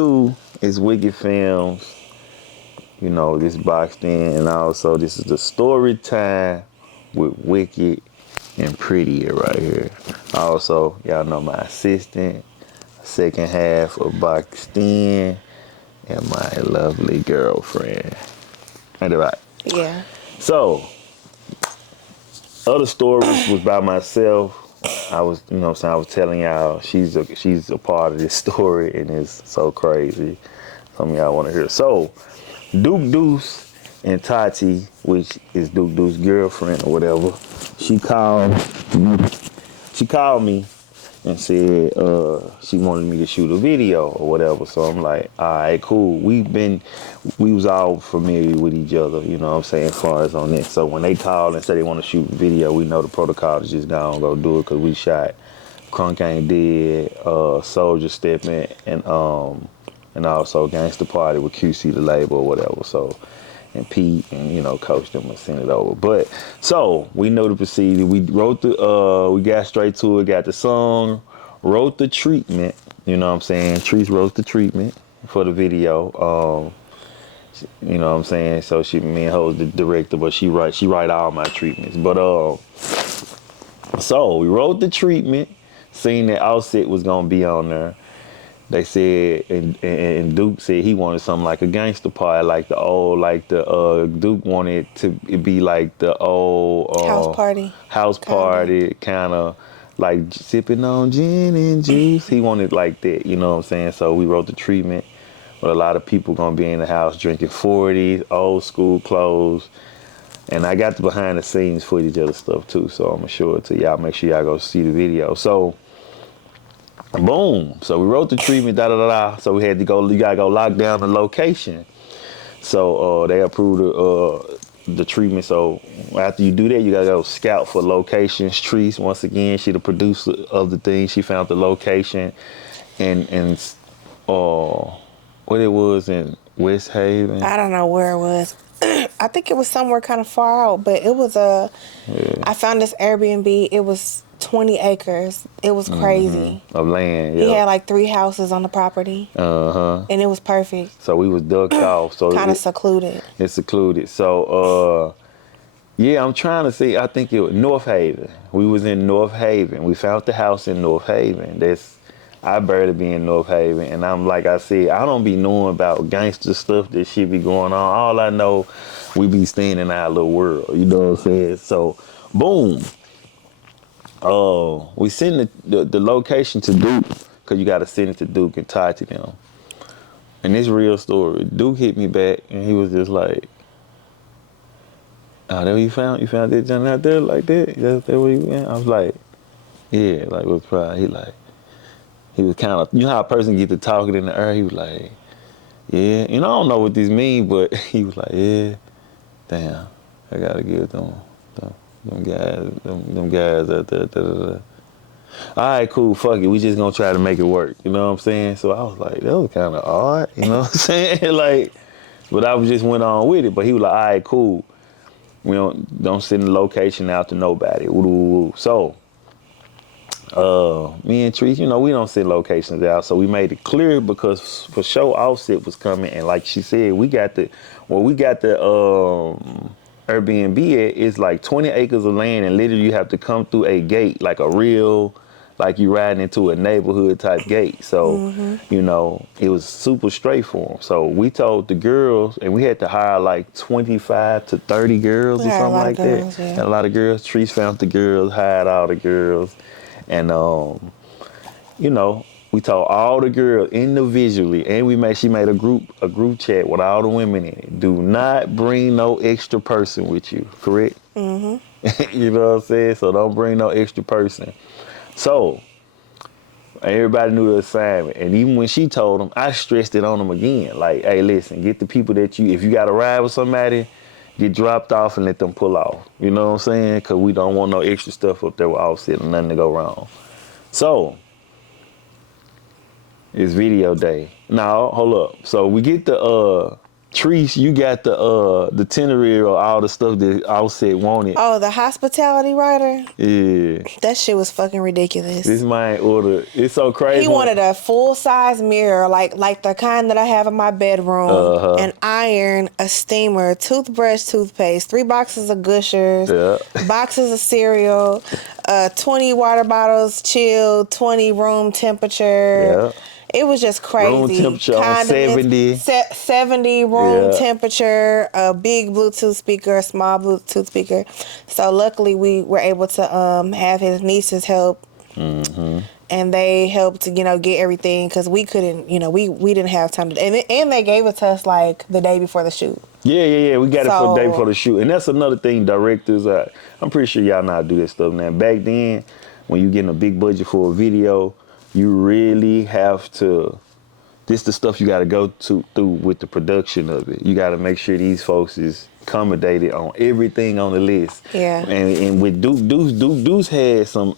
do is Wikid Films. You know, this boxed in, and also this is the story time with Wikid and Prettier right here. Also, y'all know my assistant, second half of Boxed In, and my lovely girlfriend. Ain't that right? Yeah. So, other stories was by myself. I was, you know what I'm saying, I was telling y'all she's a part of this story, and it's so crazy. Some of y'all want to hear. So, DEUCE and Tati, which is DEUCE's girlfriend or whatever, she called me and said she wanted me to shoot a video or whatever. So I'm like, all right, cool. We was all familiar with each other, you know what I'm saying, as far as on this. So when they called and said they want to shoot a video, we know the protocol is just go do it, because we shot Crunk Ain't Dead, Soldier Stepping, and also Gangsta Party with QC the label or whatever. So, and Pete and, you know, coached them and sent it over. But so we know the procedure. We wrote we got straight to it, got the song, wrote the treatment, you know what I'm saying? Treese wrote the treatment for the video. You know what I'm saying? So me and Ho's the director, but she write all my treatments. But so we wrote the treatment, seen that Offset was gonna be on there. They said, and Duke said he wanted something like a gangster party, like the old, Duke wanted to be like the old house party, kind of like sipping on gin and juice. He wanted like that, you know what I'm saying? So we wrote the treatment with a lot of people gonna be in the house drinking 40s, old school clothes. And I got the behind the scenes footage of the stuff too, so I'm gonna show it to y'all. Make sure y'all go see the video. So, boom. So we wrote the treatment, So we had to go, you gotta go lock down the location. So they approved the treatment. So after you do that, you gotta go scout for locations. Treese, once again, she the producer of the thing. She found the location and what it was in West Haven. I don't know where it was. I think it was somewhere kind of far out, but it was I found this Airbnb. It was 20 acres. It was crazy. Of land, yeah. He had like 3 houses on the property. And it was perfect. So we was ducked off. So kind of secluded. It's secluded. So, yeah, I'm trying to see. I think it was North Haven. We was in North Haven. We found the house in North Haven. I barely be in North Haven. And I'm like I said, I don't be knowing about gangster stuff that shit be going on. All I know, we be staying in our little world. You know what I'm saying? So, boom. We send the location to Duke, because you got to send it to Duke and tie to them. And this real story. Duke hit me back, and he was just like, "Oh, that what you found? You found that Johnny out there like that? That's that where you went?" I was like, "Yeah." Like, what's pride? He was kind of, you know how a person get to talking in the air. He was like, "Yeah." And I don't know what this mean, but he was like, "Yeah, damn, I gotta give them guys out there. All right, cool, fuck it. We just gonna try to make it work." You know what I'm saying? So I was like, that was kind of odd. You know what I'm saying? Like, but I just went on with it. But he was like, all right, cool. We don't send the location out to nobody. So, me and Treese, you know, we don't send locations out. So we made it clear, because for sure Offset was coming. And like she said, we got the Airbnb is like 20 acres of land, and literally you have to come through a gate, like a real, like you riding into a neighborhood type gate. So, you know, it was super straight for them. So we told the girls, and we had to hire like 25 to 30 girls or something like that. Yeah. And a lot of girls. Treese found the girls, hired all the girls. And, you know, we told all the girls individually, and she made a group chat with all the women in it. Do not bring no extra person with you, correct? You know what I'm saying? So don't bring no extra person. So everybody knew the assignment. And even when she told them, I stressed it on them again. Like, hey, listen, get the people if you got to ride with somebody, get dropped off and let them pull off. You know what I'm saying? Because we don't want no extra stuff up there with Offset and nothing to go wrong. So, it's video day. No, hold up. So we get the Treese, you got the itinerary or all the stuff that Offset wanted. Oh, the hospitality writer? Yeah. That shit was fucking This ridiculous. man ordered. It's so crazy. He wanted a full-size mirror, like the kind that I have in my bedroom, an iron, a steamer, toothbrush, toothpaste, 3 boxes of Gushers, Yeah. boxes of cereal, 20 water bottles, chilled, 20 room temperature. Yeah. It was just Room crazy. temperature on 70. 70 room Yeah. temperature, a big Bluetooth speaker, a small Bluetooth speaker. So luckily we were able to have his nieces help. And they helped to, get everything because we couldn't, we didn't have time to. And they gave it to us like the day before the shoot. Yeah. We got it for the day So- before the shoot. And that's another thing directors, I'm pretty sure y'all know how to do that stuff now. Back then, when you getting a big budget for a video, you really have to, this the stuff you got to go through with the production of it. You got to make sure these folks is accommodated on everything on the list. Yeah. And with Deuce had some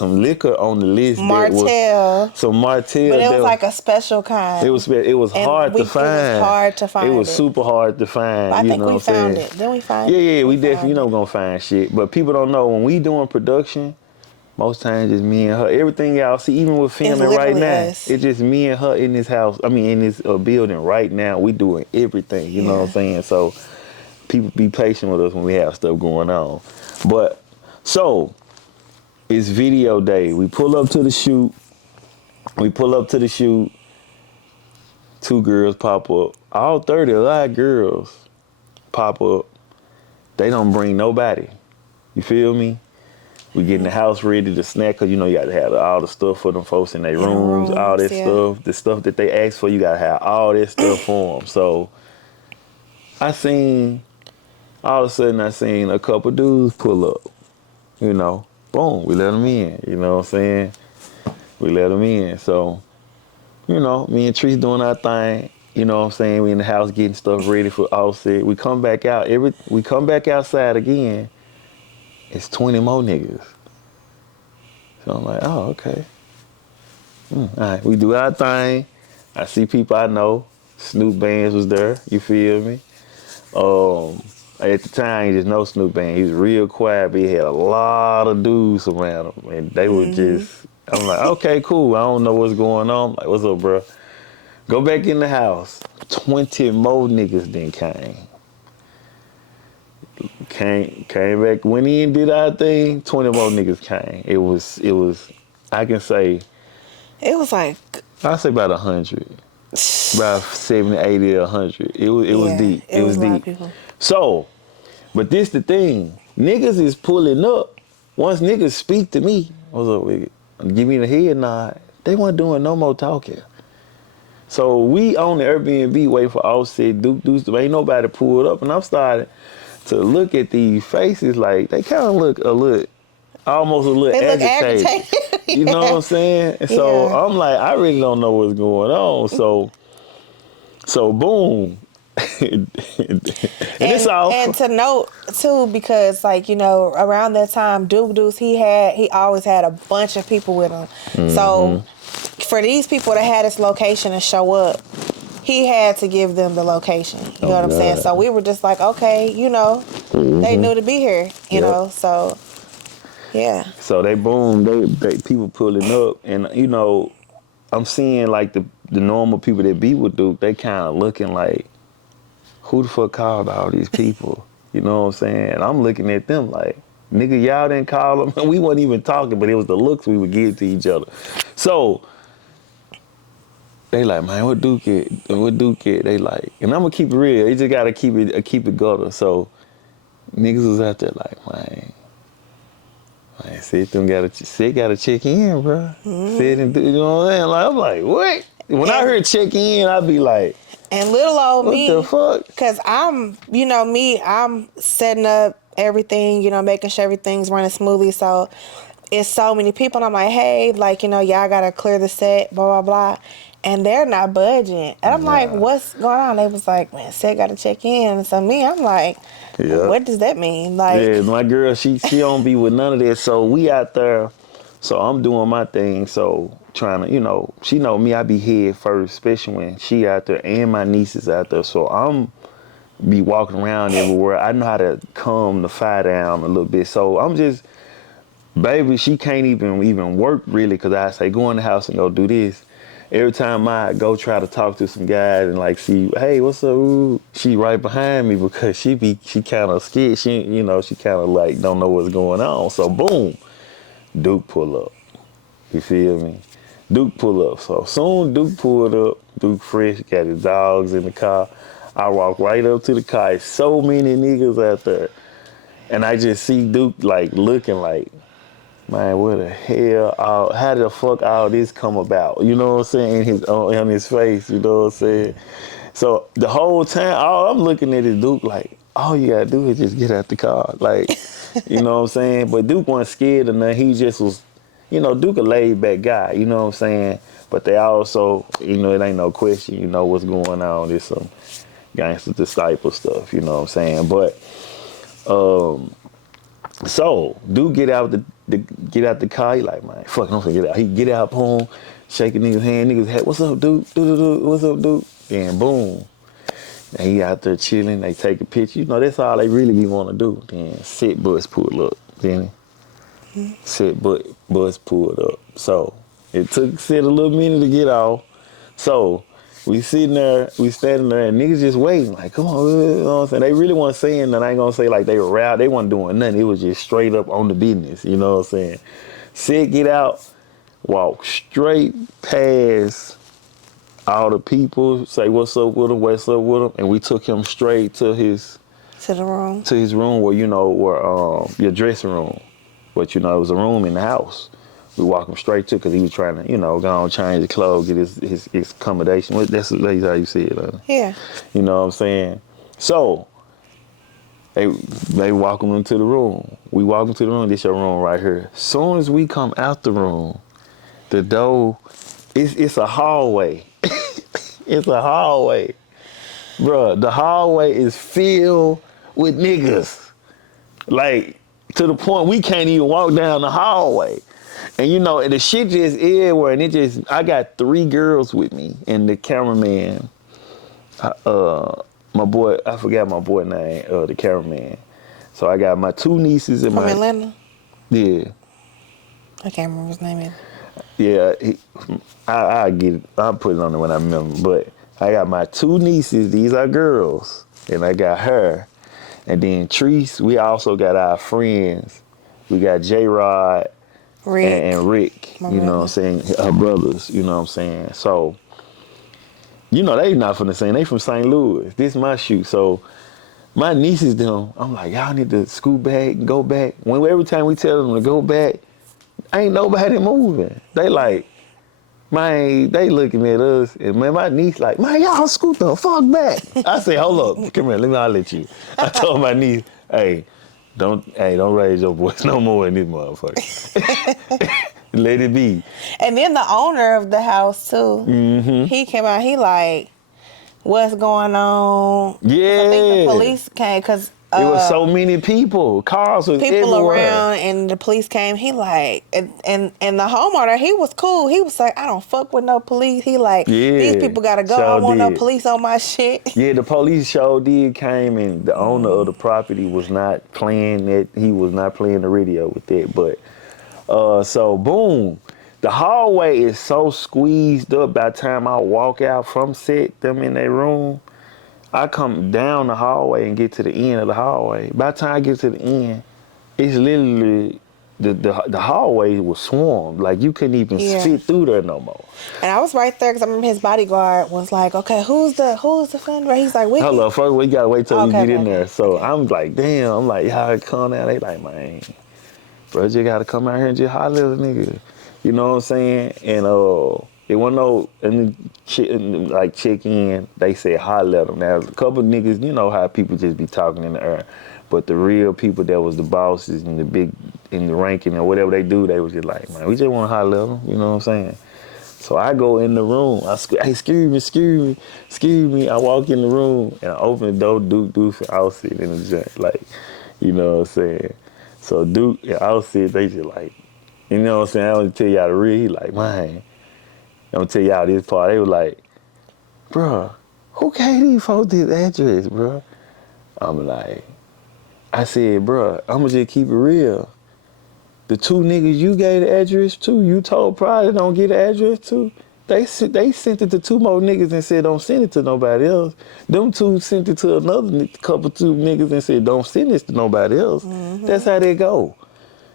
liquor on the list. Martell. That was, so Martell. But it was like a special kind. It was hard to find. It was hard to find. It was super hard to find. But I you think know we what I'm found saying? it. Didn't we find Yeah, it? we found definitely it. gonna find shit. But people don't know when we doing production. Most times it's me and her. Everything y'all see, even with filming right literally now, us. it's just me and her in this house. I mean, in this building right now. We doing everything. You know what I'm saying? So people be patient with us when we have stuff going on. But so it's video day. We pull up to the shoot. 2 girls pop up. All 30, a lot of girls pop up. They don't bring nobody. You feel me? We getting the house ready to snack because you got to have all the stuff for them folks in their rooms, all that stuff. The stuff that they ask for, you got to have all that stuff for them. So all of a sudden I seen a couple dudes pull up. Boom, we let them in. You know what I'm saying? We let them in. So, me and Treese doing our thing. You know what I'm saying? We in the house getting stuff ready for Offset. We come back out. We come back outside again. It's 20 more niggas. So I'm like, oh, okay. All right, we do our thing. I see people I know. Snoop Bands was there. You feel me? At the time, he just know Snoop Band. He was real quiet, but he had a lot of dudes around him, and they were just. I'm like, okay, cool. I don't know what's going on. I'm like, what's up, bro? Go back in the house. 20 more niggas then came back, went in, did our thing. 20 more niggas came. It was. I can say. It was like. I say about 100, about 70, 80, 100. It was deep. It was a lot of deep. people. So, but this the thing. Niggas is pulling up. Once niggas speak to me, what's up, Wikid? Give me the head nod. They weren't doing no more talking. So we on the Airbnb wait for Offset, Deuce. Ain't nobody pulled up, and I'm starting to look at these faces like they kind of look almost a little They look agitated. agitated. You know what I'm saying? And so Yeah. I'm like, I really don't know what's going on. So boom. and it's all. And to note too, because around that time, Deuce he always had a bunch of people with him. So for these people to have this location and show up, he had to give them the location. You know what I'm saying? So we were just like, okay, they knew to be here. You know, so yeah. So they they people pulling up, and I'm seeing like the normal people that be with Duke, they kind of looking like, who the fuck called all these people? You know what I'm saying? And I'm looking at them like, nigga, y'all didn't call them. We wasn't even talking, but it was the looks we would give to each other. So they like, man, what Duke it? What Duke it? They like, and I'm gonna keep it real. You just gotta keep it gutter. So niggas was out there like, man, Sid gotta check in, bro. Sid and you know what I'm saying? Like, I'm like, what? When I heard check in, I'd be like, and little old what me, the fuck? because I'm setting up everything, making sure everything's running smoothly. So it's so many people, and I'm like, hey, y'all gotta clear the set, blah, blah, blah. And they're not budging. And I'm like, what's going on? They was like, man, Sid gotta check in. So me, I'm like, what does that mean? Like, yeah, my girl, she don't be with none of that. So we out there. So I'm doing my thing. So trying to, she know me, I be head first, especially when she out there and my niece is out there. So I'm be walking around everywhere. I know how to calm the fire down a little bit. So I'm just, baby, she can't even work really, because I say, go in the house and go do this. Every time I go try to talk to some guys and like see, hey, what's up? Ooh, she right behind me because she kind of scared. She kind of like don't know what's going on. So boom, Duke pull up. You feel me? Duke pull up. So soon Duke pulled up. Duke fresh, got his dogs in the car. I walk right up to the car. It's so many niggas out there. And I just see Duke like looking like, man, what the hell? How the fuck all this come about? You know what I'm saying? On his face, you know what I'm saying? So the whole time, all I'm looking at is Duke like, all you gotta do is just get out the car. Like, you know what I'm saying? But Duke wasn't scared or nothing. He just was, Duke a laid back guy, you know what I'm saying? But they also, it ain't no question, what's going on. There's some gangster disciple stuff, you know what I'm saying? But so Duke get out the car. He like, man, fuck, I'm gonna get out. He get out, boom, shaking niggas' hand. Niggas head, what's up, Duke? What's up, Duke? Then boom, and he out there chilling. They take a picture. That's all they really want to do. Then sit bus pull up. Then sit bus pulled up. So it took Sid a little minute to get off. So we standing there, and niggas just waiting, like, come on, you know what I'm saying? They really weren't saying that. I ain't gonna say like they were riled. They wasn't doing nothing. It was just straight up on the business, you know what I'm saying? Sid get out, walk straight past all the people, say what's up with him, and we took him straight to his room. To his room where, where your dressing room. But, it was a room in the house. We walked him straight to, because he was trying to, go on, change his clothes, get his accommodation. That's how you see it. Yeah. You know what I'm saying? So, they walk him into the room. We walk him to the room. This your room right here. Soon as we come out the room, the door, it's a hallway. It's a hallway. Bruh, the hallway is filled with niggas. Like, to the point we can't even walk down the hallway. And and the shit just everywhere, and I got 3 girls with me, and the cameraman, my boy, I forgot my boy name, the cameraman. So I got my 2 nieces and From my Atlanta? Yeah. I can't remember his name. Yeah, I get it. I'll put it on there when I remember. But I got my 2 nieces, these are girls, and I got her. And then Treese, we also got our friends. We got J-Rod, Rick. and Rick, My you know what I'm saying? Her brothers, you know what I'm saying? So, they not from the same, they from St. Louis. This is my shoot. So my nieces, them, I'm like, y'all need to scoot back and go back. Every time we tell them to go back, ain't nobody moving. They like, man, they looking at us, and man, my niece like, man, y'all scoot the fuck back. I say, hold up, come here, let me holler at you. I told my niece, hey, don't raise your voice no more in this motherfucker. Let it be. And then the owner of the house too. Mm-hmm. He came out. He like, what's going on? Yeah. I think the police came because it was so many people. Cars was people everywhere. around, and the police came. He like, and the homeowner, he was cool. He was like, I don't fuck with no police. He like, these people gotta go. I don't want no police on my shit. Yeah, the police sure did came, and the owner of the property was not playing that. He was not playing the radio with that. But so boom, the hallway is so squeezed up. By the time I walk out from set, them in their room, I come down the hallway and get to the end of the hallway. By the time I get to the end, it's literally the hallway was swarmed. Like you couldn't even fit through there no more. And I was right there because I remember his bodyguard was like, "Okay, who's the friend?" He's like, "Wikid." Hold up, first we gotta wait till we get in there. So I'm like, damn. I'm like, y'all come down. They like, man, bro, you gotta come out here and just holler at a nigga. You know what I'm saying? And it wasn't no, and like check in. They said holler at them. Now a couple niggas, you know how people just be talking in the air, but the real people that was the bosses and the big in the ranking or whatever they do, they was just like, man, we just want to holler at them. You know what I'm saying? So I go in the room. Hey, excuse me. I walk in the room and I open the door. Duke, I was sitting in the joint, like, you know what I'm saying? So Duke and I was sitting, they just like, you know what I'm saying? I don't tell y'all the real. He like, man, I'm gonna tell y'all this part. They were like, bruh, who gave these folks this address, bruh? I'm like, I said, bruh, I'm gonna just keep it real. The two niggas you gave the address to, you told Pride don't get the address to, they sent it to two more niggas and said don't send it to nobody else. Them two sent it to another couple two niggas and said don't send this to nobody else. That's how they go.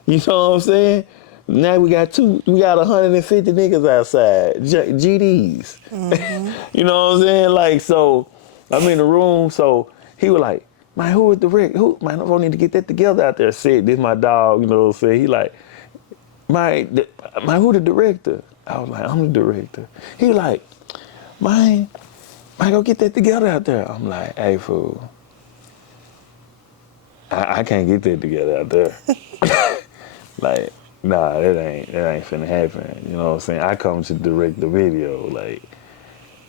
You know what I'm saying? Now we got 150 niggas outside, GDs. You know what I'm saying? Like, so I'm in the room, so he was like, man, who is the Rick? Who, man, I need to get that together out there. Said, this my dog, you know what I'm saying? He like, man, who the director? I was like, I'm the director. He like, man, go get that together out there. I'm like, hey, fool, I can't get that together out there. Like, nah, that ain't finna happen. You know what I'm saying? I come to direct the video, like,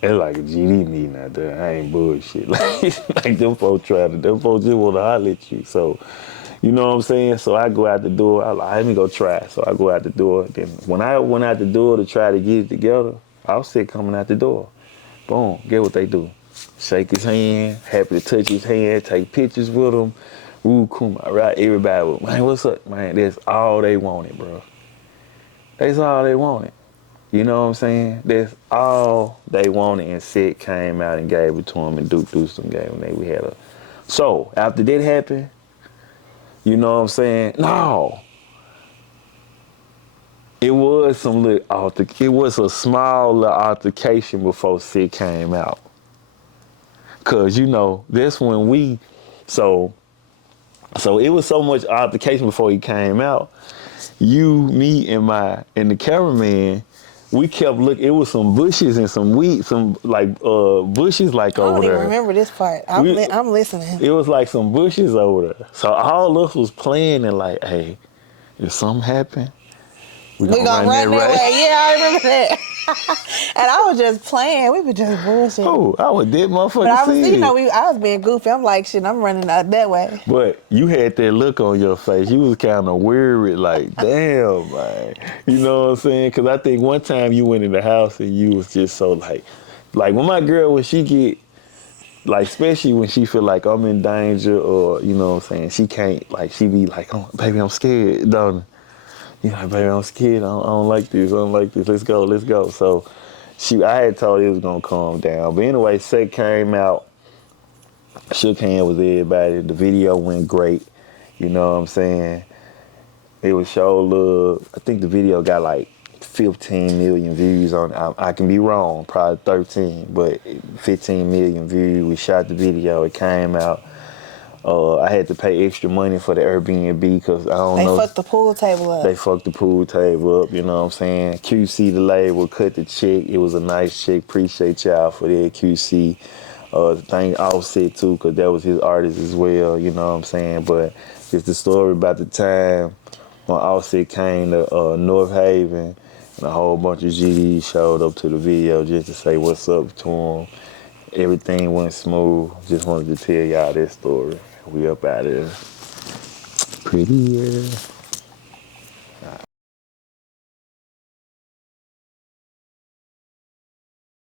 it's like a GD meeting out there. I ain't bullshit. Like them folks just wanna holler at you. So, you know what I'm saying? So I go out the door. I like, let me go try. So I go out the door. Then when I went out the door to try to get it together, I was sick coming out the door. Boom, get what they do. Shake his hand, happy to touch his hand, take pictures with him. Woo, cool, right? Everybody was, man, what's up, man? That's all they wanted, bro. That's all they wanted. You know what I'm saying? That's all they wanted, and Sid came out and gave it to him, and Duke Deuce them gave him. We had a. So after that happened, you know what I'm saying? No, it was some little it was a small little altercation before Sid came out, cause you know that's when we, so it was so much altercation before he came out. You, me, and the cameraman. We kept looking. It was some bushes and some weed, some like bushes like over there. I don't even remember this part. I'm listening. It was like some bushes over there. So all of us was playing and like, hey, if something happen, we gonna run that way. Yeah, I remember that. And I was just playing. We were just bullshit. Oh, I was dead motherfucker. But I was, I was being goofy. I'm like, shit, I'm running out that way. But you had that look on your face. You was kind of weary, like, damn, man. You know what I'm saying? Because I think one time you went in the house and you was just so like when my girl, when she get, like, especially when she feel like I'm in danger or, you know what I'm saying, she can't, like, she be like, oh, baby, I'm scared, don't you? You know, baby, I'm scared. I don't like this. I don't like this. Let's go. So I had told her it was going to calm down. But anyway, Seth came out, shook hands with everybody. The video went great. You know what I'm saying? It was show love. I think the video got like 15 million views on it. I can be wrong, probably 13, but 15 million views. We shot the video. It came out. I had to pay extra money for the Airbnb because I don't know. They fucked the pool table up. They fucked the pool table up, you know what I'm saying? QC, the label, cut the check. It was a nice check. Appreciate y'all for that, QC. Thank Offset, too, because that was his artist as well, you know what I'm saying? But it's the story about the time when Offset came to North Haven and a whole bunch of GDs showed up to the video just to say what's up to him. Everything went smooth. Just wanted to tell y'all that story. We up out of here. Pretty, yeah.